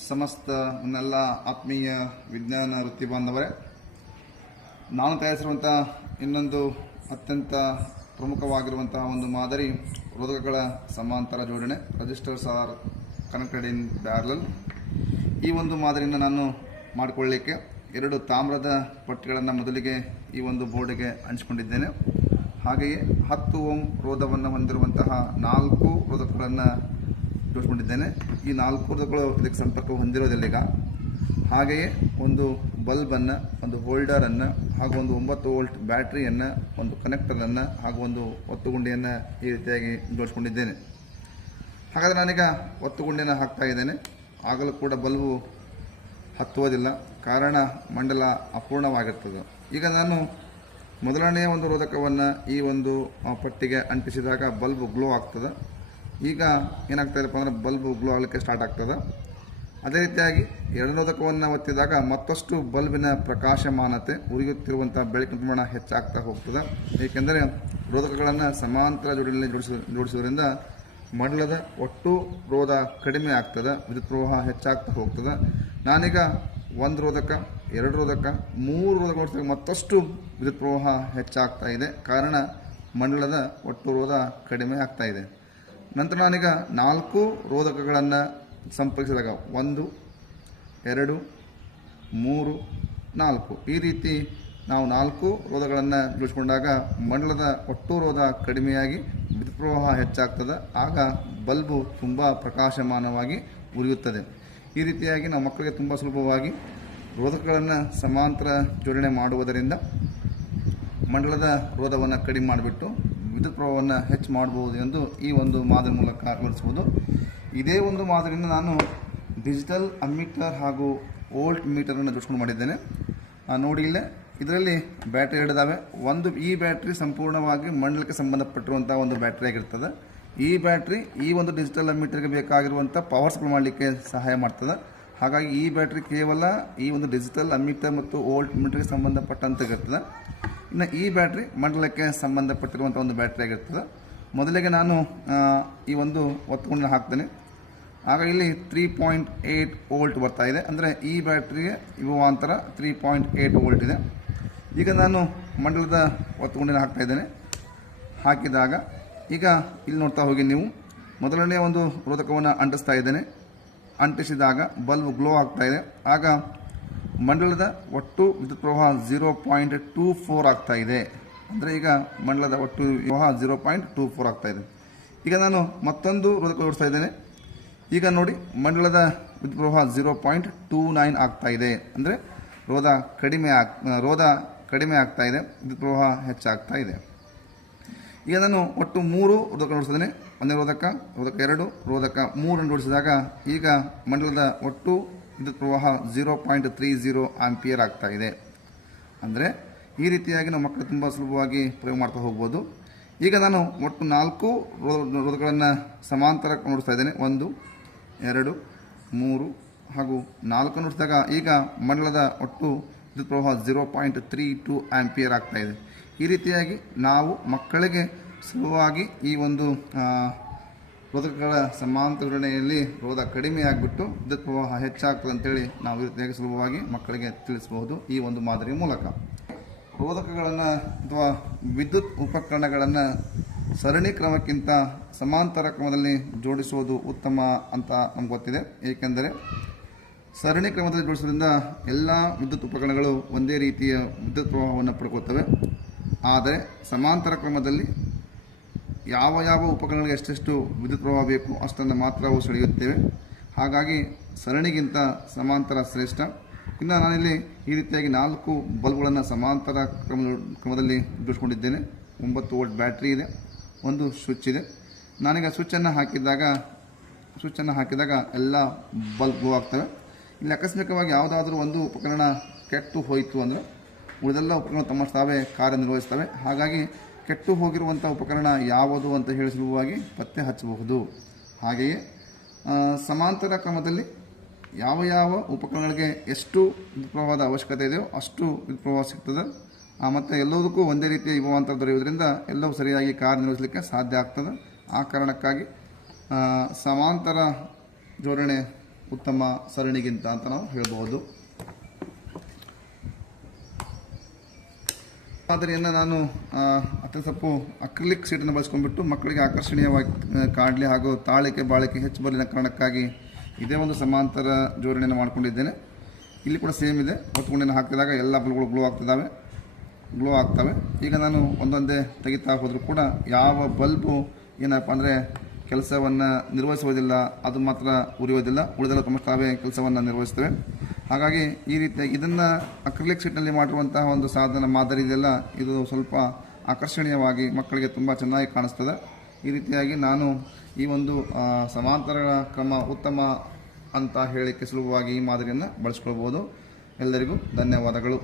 ಸಮಸ್ತ ನನ್ನೆಲ್ಲ ಆತ್ಮೀಯ ವಿಜ್ಞಾನ ವೃತ್ತಿ ಬಾಂಧವರೇ, ನಾನು ತಯಾರಿಸಿರುವಂಥ ಇನ್ನೊಂದು ಅತ್ಯಂತ ಪ್ರಮುಖವಾಗಿರುವಂತಹ ಒಂದು ಮಾದರಿ ರೋಧಕಗಳ ಸಮಾಂತರ ಜೋಡಣೆ, registers are connected in parallel. ಈ ಒಂದು ಮಾದರಿಯನ್ನು ನಾನು ಮಾಡಿಕೊಳ್ಳಲಿಕ್ಕೆ 2 ತಾಮ್ರದ ಪಟ್ಟಿಗಳನ್ನು ಮೊದಲಿಗೆ ಈ ಒಂದು ಬೋರ್ಡಿಗೆ ಹಂಚಿಕೊಂಡಿದ್ದೇನೆ. ಹಾಗೆಯೇ 10 ಓಮ್ ರೋಧವನ್ನು ಹೊಂದಿರುವಂತಹ 4 ರೋಧಕಗಳನ್ನು ಜೋಡಿಸಿಕೊಂಡಿದ್ದೇನೆ. ಈ 4 ರೋಧಕಗಳು ಇದಕ್ಕೆ ಸಂಪರ್ಕ ಹೊಂದಿರೋದಿಲ್ಲ ಈಗ. ಹಾಗೆಯೇ ಒಂದು ಬಲ್ಬನ್ನು, ಒಂದು ಹೋಲ್ಡರನ್ನು, ಹಾಗೂ ಒಂದು 9 ವೋಲ್ಟ್ ಬ್ಯಾಟ್ರಿಯನ್ನು, ಒಂದು ಕನೆಕ್ಟರನ್ನು ಹಾಗೂ ಒಂದು ಒತ್ತುಗುಂಡಿಯನ್ನು ಈ ರೀತಿಯಾಗಿ ಜೋಡಿಸ್ಕೊಂಡಿದ್ದೇನೆ. ಹಾಗಾದರೆ ನಾನೀಗ ಒತ್ತುಗುಂಡಿಯನ್ನು ಹಾಕ್ತಾ ಇದ್ದೇನೆ. ಆಗಲೂ ಕೂಡ ಬಲ್ಬು ಹತ್ತುವುದಿಲ್ಲ, ಕಾರಣ ಮಂಡಲ ಅಪೂರ್ಣವಾಗಿರ್ತದೆ. ಈಗ ನಾನು ಮೊದಲನೆಯ ಒಂದು ರೋಧಕವನ್ನು ಈ ಒಂದು ಪಟ್ಟಿಗೆ ಅಂಟಿಸಿದಾಗ ಬಲ್ಬು ಗ್ಲೋ ಆಗ್ತದೆ. ಈಗ ಏನಾಗ್ತಾಯಿದೆಪ್ಪ ಅಂದರೆ ಬಲ್ಬು ಗ್ಲೋ ಆಗಲಿಕ್ಕೆ ಸ್ಟಾರ್ಟ್ ಆಗ್ತದೆ. ಅದೇ ರೀತಿಯಾಗಿ 2 ರೋಧಕವನ್ನು ಒತ್ತಿದಾಗ ಮತ್ತಷ್ಟು ಬಲ್ಬಿನ ಪ್ರಕಾಶಮಾನತೆ, ಉರಿಯುತ್ತಿರುವಂಥ ಬೆಳಕಿನ ಪ್ರಮಾಣ ಹೆಚ್ಚಾಗ್ತಾ ಹೋಗ್ತದೆ. ಏಕೆಂದರೆ ರೋಧಕಗಳನ್ನು ಸಮಾಂತರ ಜೋಡಣೆಯಲ್ಲಿ ಜೋಡಿಸೋದ್ರಿಂದ ಮಂಡಲದ ಒಟ್ಟು ರೋಧ ಕಡಿಮೆ ಆಗ್ತದೆ, ವಿದ್ಯುತ್ ಪ್ರವಾಹ ಹೆಚ್ಚಾಗ್ತಾ ಹೋಗ್ತದೆ. ನಾನೀಗ 1 ರೋಧಕ, 2 ರೋಧಕ, 3 ರೋಧಕ ಓಡಿಸಿದಾಗ ಮತ್ತಷ್ಟು ವಿದ್ಯುತ್ ಪ್ರವಾಹ ಹೆಚ್ಚಾಗ್ತಾ ಇದೆ, ಕಾರಣ ಮಂಡಲದ ಒಟ್ಟು ರೋಧ ಕಡಿಮೆ ಆಗ್ತಾ ಇದೆ. ನಂತರ ನಾನೀಗ 4 ರೋಧಕಗಳನ್ನು ಸಂಪರ್ಕಿಸಿದಾಗ 1, 2, 3, 4 ಈ ರೀತಿ ನಾವು 4 ರೋಧಗಳನ್ನು ಜೋಡಿಸಿಕೊಂಡಾಗ ಮಂಡಲದ ಒಟ್ಟು ರೋಧ ಕಡಿಮೆಯಾಗಿ ವಿದ್ಯುತ್ ಪ್ರವಾಹ ಹೆಚ್ಚಾಗ್ತದೆ. ಆಗ ಬಲ್ಬು ತುಂಬ ಪ್ರಕಾಶಮಾನವಾಗಿ ಉರಿಯುತ್ತದೆ. ಈ ರೀತಿಯಾಗಿ ನಾವು ಮಕ್ಕಳಿಗೆ ತುಂಬ ಸುಲಭವಾಗಿ ರೋಧಕಗಳನ್ನು ಸಮಾಂತರ ಜೋಡಣೆ ಮಾಡುವುದರಿಂದ ಮಂಡಲದ ರೋಧವನ್ನು ಕಡಿಮೆ ಮಾಡಿಬಿಟ್ಟು ವಿದ್ಯುತ್ ಪ್ರವಾಹವನ್ನು ಹೆಚ್ಚು ಮಾಡಬಹುದು ಎಂದು ಈ ಒಂದು ಮಾದರಿ ಮೂಲಕ ವಿವರಿಸುವುದು. ಇದೇ ಒಂದು ಮಾದರಿಯಿಂದ ನಾನು ಡಿಜಿಟಲ್ ಅಮ್ಮೀಟರ್ ಹಾಗೂ ವೋಲ್ಟ್ ಮೀಟರನ್ನು ಜೋಡಿಸ್ಕೊಂಡು ಮಾಡಿದ್ದೇನೆ. ನೋಡಿ ಇಲ್ಲೇ ಇದರಲ್ಲಿ ಬ್ಯಾಟ್ರಿ 2 ಇದ್ದಾವೆ. ಈ ಬ್ಯಾಟ್ರಿ ಸಂಪೂರ್ಣವಾಗಿ ಮಂಡಲಕ್ಕೆ ಸಂಬಂಧಪಟ್ಟಿರುವಂಥ ಒಂದು ಬ್ಯಾಟ್ರಿ ಆಗಿರ್ತದೆ. ಈ ಬ್ಯಾಟ್ರಿ ಈ ಒಂದು ಡಿಜಿಟಲ್ ಅಮ್ಮೀಟರ್ಗೆ ಬೇಕಾಗಿರುವಂಥ ಪವರ್ ಸಪ್ಲೈ ಮಾಡಲಿಕ್ಕೆ ಸಹಾಯ ಮಾಡ್ತದೆ. ಹಾಗಾಗಿ ಈ ಬ್ಯಾಟ್ರಿ ಕೇವಲ ಈ ಒಂದು ಡಿಜಿಟಲ್ ಅಮ್ಮೀಟರ್ ಮತ್ತು ವೋಲ್ಟ್ ಮೀಟರ್ಗೆ ಸಂಬಂಧಪಟ್ಟಂತೆ ಇರ್ತದೆ. ಇನ್ನು ಈ ಬ್ಯಾಟ್ರಿ ಮಂಡಲಕ್ಕೆ ಸಂಬಂಧಪಟ್ಟಿರುವಂಥ ಒಂದು ಬ್ಯಾಟ್ರಿ ಆಗಿರ್ತದೆ. ಮೊದಲಿಗೆ ನಾನು ಈ ಒಂದು ಒತ್ತುಗುಂಡನ್ನು ಹಾಕ್ತೇನೆ. ಆಗ ಇಲ್ಲಿ 3.8 ವೋಲ್ಟ್ ಬರ್ತಾ ಇದೆ. ಅಂದರೆ ಈ ಬ್ಯಾಟ್ರಿಗೆ ವಿಭವಾಂತರ 3.8 ವೋಲ್ಟ್ ಇದೆ. ಈಗ ನಾನು ಮಂಡಲದ ಒತ್ತುಗುಂಡನ್ನು ಹಾಕ್ತಾ ಇದ್ದೇನೆ. ಹಾಕಿದಾಗ ಈಗ ಇಲ್ಲಿ ನೋಡ್ತಾ ಹೋಗಿ ನೀವು, ಮೊದಲನೇ ಒಂದು ರೋಧಕವನ್ನು ಅಂಟಿಸ್ತಾ ಇದ್ದೇನೆ. ಅಂಟಿಸಿದಾಗ ಬಲ್ಬ್ ಗ್ಲೋ ಆಗ್ತಾ ಇದೆ. ಆಗ ಮಂಡಲದ ಒಟ್ಟು ವಿದ್ಯುತ್ ಪ್ರವಾಹ 0.24 ಆಗ್ತಾ ಇದೆ. ಅಂದರೆ ಈಗ ಮಂಡಲದ ಒಟ್ಟು ಪ್ರವಾಹ 0.24 ಆಗ್ತಾ ಇದೆ. ಈಗ ನಾನು ಮತ್ತೊಂದು ರೋಧಕ ಜೋಡಿಸ್ತಾ ಇದ್ದೇನೆ. ಈಗ ನೋಡಿ ಮಂಡಲದ ವಿದ್ಯುತ್ ಪ್ರವಾಹ 0.29 ಆಗ್ತಾ ಇದೆ. ಅಂದರೆ ರೋಧ ಕಡಿಮೆ ಆಗ್ತಾ ಇದೆ, ವಿದ್ಯುತ್ ಪ್ರವಾಹ ಹೆಚ್ಚಾಗ್ತಾ ಇದೆ. ಈಗ ನಾನು ಒಟ್ಟು 3 ರೋಧಕ ಜೋಡಿಸಿದ್ದೇನೆ. 1ನೇ ರೋಧಕ, ರೋಧಕ 2, ರೋಧಕ 3 ಜೋಡಿಸಿದಾಗ ಈಗ ಮಂಡಲದ ಒಟ್ಟು ವಿದ್ಯುತ್ ಪ್ರವಾಹ 0.30 ಆಂಪಿಯರ್ ಆಗ್ತಾ ಇದೆ. ಅಂದರೆ ಈ ರೀತಿಯಾಗಿ ನಾವು ಮಕ್ಕಳು ತುಂಬ ಸುಲಭವಾಗಿ ಪ್ರಯೋಗ ಮಾಡ್ತಾ ಹೋಗ್ಬೋದು. ಈಗ ನಾನು ಒಟ್ಟು 4 ರೋಧಕಗಳನ್ನು ಸಮಾಂತರ ನೋಡಿಸ್ತಾ ಇದ್ದೇನೆ. 1, 2, 3 ಹಾಗೂ 4 ನೋಡಿಸಿದಾಗ ಈಗ ಮಂಡಲದ ಒಟ್ಟು ವಿದ್ಯುತ್ ಪ್ರವಾಹ 0.32 ಆಂಪಿಯರ್ ಆಗ್ತಾ ಇದೆ. ಈ ರೀತಿಯಾಗಿ ನಾವು ಮಕ್ಕಳಿಗೆ ಸುಲಭವಾಗಿ ಈ ಒಂದು ರೋಧಕಗಳ ಸಮಾಂತರ ಜೋಡಣೆಯಲ್ಲಿ ರೋಧ ಕಡಿಮೆ ಆಗಿಬಿಟ್ಟು ವಿದ್ಯುತ್ ಪ್ರವಾಹ ಹೆಚ್ಚಾಗ್ತದೆ ಅಂತೇಳಿ ನಾವು ಈ ರೀತಿಯಾಗಿ ಸುಲಭವಾಗಿ ಮಕ್ಕಳಿಗೆ ತಿಳಿಸಬಹುದು ಈ ಒಂದು ಮಾದರಿಯ ಮೂಲಕ. ರೋಧಕಗಳನ್ನು ಅಥವಾ ವಿದ್ಯುತ್ ಉಪಕರಣಗಳನ್ನು ಸರಣಿ ಕ್ರಮಕ್ಕಿಂತ ಸಮಾಂತರ ಕ್ರಮದಲ್ಲಿ ಜೋಡಿಸುವುದು ಉತ್ತಮ ಅಂತ ನಮ್ಗೆ ಗೊತ್ತಿದೆ. ಏಕೆಂದರೆ ಸರಣಿ ಕ್ರಮದಲ್ಲಿ ಜೋಡಿಸೋದ್ರಿಂದ ಎಲ್ಲ ವಿದ್ಯುತ್ ಉಪಕರಣಗಳು ಒಂದೇ ರೀತಿಯ ವಿದ್ಯುತ್ ಪ್ರವಾಹವನ್ನು ಪಡ್ಕೊಳ್ತವೆ. ಆದರೆ ಸಮಾಂತರ ಕ್ರಮದಲ್ಲಿ ಯಾವ ಉಪಕರಣಗಳಿಗೆ ಎಷ್ಟೆಷ್ಟು ವಿದ್ಯುತ್ ಪ್ರವಾಹ ಬೇಕು ಅಷ್ಟನ್ನು ಮಾತ್ರ ಅವು ಸೆಳೆಯುತ್ತೇವೆ. ಹಾಗಾಗಿ ಸರಣಿಗಿಂತ ಸಮಾಂತರ ಶ್ರೇಷ್ಠ. ಇನ್ನು ನಾನಿಲ್ಲಿ ಈ ರೀತಿಯಾಗಿ 4 ಬಲ್ಬ್ಗಳನ್ನು ಸಮಾಂತರ ಕ್ರಮದಲ್ಲಿ ಜೋಡಿಸ್ಕೊಂಡಿದ್ದೇನೆ. 9 ವೋಲ್ಟ್ ಬ್ಯಾಟ್ರಿ ಇದೆ, ಒಂದು ಸ್ವಿಚ್ ಇದೆ. ನಾನೀಗ ಸ್ವಿಚ್ಚನ್ನು ಹಾಕಿದಾಗ ಎಲ್ಲ ಬಲ್ಬ್ ಗ್ಲೋ ಆಗ್ತವೆ. ಇಲ್ಲಿ ಆಕಸ್ಮಿಕವಾಗಿ ಯಾವುದಾದ್ರೂ ಒಂದು ಉಪಕರಣ ಕೆಟ್ಟು ಹೋಯಿತು ಅಂದರೆ ಉಳಿದೆಲ್ಲ ಉಪಕರಣ ತಮ್ಮ ತಾವೇ ಕಾರ್ಯನಿರ್ವಹಿಸ್ತವೆ. ಹಾಗಾಗಿ ಕೆಟ್ಟು ಹೋಗಿರುವಂಥ ಉಪಕರಣ ಯಾವುದು ಅಂತ ಹೇಳಿ ಸುಲಭವಾಗಿ ಪತ್ತೆ ಹಚ್ಚಬಹುದು. ಹಾಗೆಯೇ ಸಮಾಂತರ ಕ್ರಮದಲ್ಲಿ ಯಾವ ಉಪಕರಣಗಳಿಗೆ ಎಷ್ಟು ವಿದ್ಯುತ್ ಪ್ರವಾಹದ ಅವಶ್ಯಕತೆ ಇದೆಯೋ ಅಷ್ಟು ವಿದ್ಯುತ್ ಪ್ರವಾಹ ಸಿಗ್ತದೆ. ಮತ್ತು ಎಲ್ಲದಕ್ಕೂ ಒಂದೇ ರೀತಿಯ ವಿಭವಾಂತರ ದೊರೆಯುವುದರಿಂದ ಎಲ್ಲವೂ ಸರಿಯಾಗಿ ಕಾರ್ಯನಿರ್ವಹಿಸಲಿಕ್ಕೆ ಸಾಧ್ಯ ಆಗ್ತದೆ. ಆ ಕಾರಣಕ್ಕಾಗಿ ಸಮಾಂತರ ಜೋಡಣೆ ಉತ್ತಮ ಸರಣಿಗಿಂತ ಅಂತ ನಾವು ಹೇಳ್ಬೋದು. ಮಾದರಿಯನ್ನು ನಾನು ಅತ್ಯಂತ ಸ್ವಲ್ಪ ಅಕ್ರಿಲಿಕ್ ಶೀಟನ್ನು ಬಳಸ್ಕೊಂಡ್ಬಿಟ್ಟು ಮಕ್ಕಳಿಗೆ ಆಕರ್ಷಣೀಯವಾಗಿ ಕಾಡಲಿ ಹಾಗೂ ತಾಳಿಕೆ ಬಾಳಿಕೆ ಹೆಚ್ಚು ಬರಲಿನ ಕಾರಣಕ್ಕಾಗಿ ಇದೇ ಒಂದು ಸಮಾಂತರ ಜೋಡಣೆಯನ್ನು ಮಾಡಿಕೊಂಡಿದ್ದೇನೆ. ಇಲ್ಲಿ ಕೂಡ ಸೇಮ್ ಇದೆ. ಒತ್ತುಗುಂಡಿನ ಹಾಕಿದಾಗ ಎಲ್ಲ ಬಲ್ಬ್ಗಳು ಗ್ಲೋ ಆಗ್ತವೆ. ಈಗ ನಾನು ಒಂದೊಂದೇ ತೆಗಿತಾ ಹೋದರೂ ಕೂಡ ಯಾವ ಬಲ್ಬು ಏನಪ್ಪ ಅಂದರೆ ಕೆಲಸವನ್ನು ನಿರ್ವಹಿಸುವುದಿಲ್ಲ, ಅದು ಮಾತ್ರ ಉರಿಯೋದಿಲ್ಲ, ಉಳಿದೆಲ್ಲ ತಮ್ಮ ತಾವೇ ಕೆಲಸವನ್ನು ನಿರ್ವಹಿಸ್ತವೆ. ಹಾಗಾಗಿ ಈ ರೀತಿಯಾಗಿ ಇದನ್ನು ಅಕ್ರಿಲಿಕ್ ಶೀಟ್ನಲ್ಲಿ ಮಾಡಿರುವಂತಹ ಒಂದು ಸಾಧನ ಮಾದರಿ ಇದೆಲ್ಲ ಇದು ಸ್ವಲ್ಪ ಆಕರ್ಷಣೀಯವಾಗಿ ಮಕ್ಕಳಿಗೆ ತುಂಬ ಚೆನ್ನಾಗಿ ಕಾಣಿಸ್ತದೆ. ಈ ರೀತಿಯಾಗಿ ನಾನು ಈ ಒಂದು ಸಮಾಂತರ ಕ್ರಮ ಉತ್ತಮ ಅಂತ ಹೇಳಲಿಕ್ಕೆ ಸುಲಭವಾಗಿ ಈ ಮಾದರಿಯನ್ನು ಬಳಸ್ಕೊಳ್ಬೋದು. ಎಲ್ಲರಿಗೂ ಧನ್ಯವಾದಗಳು.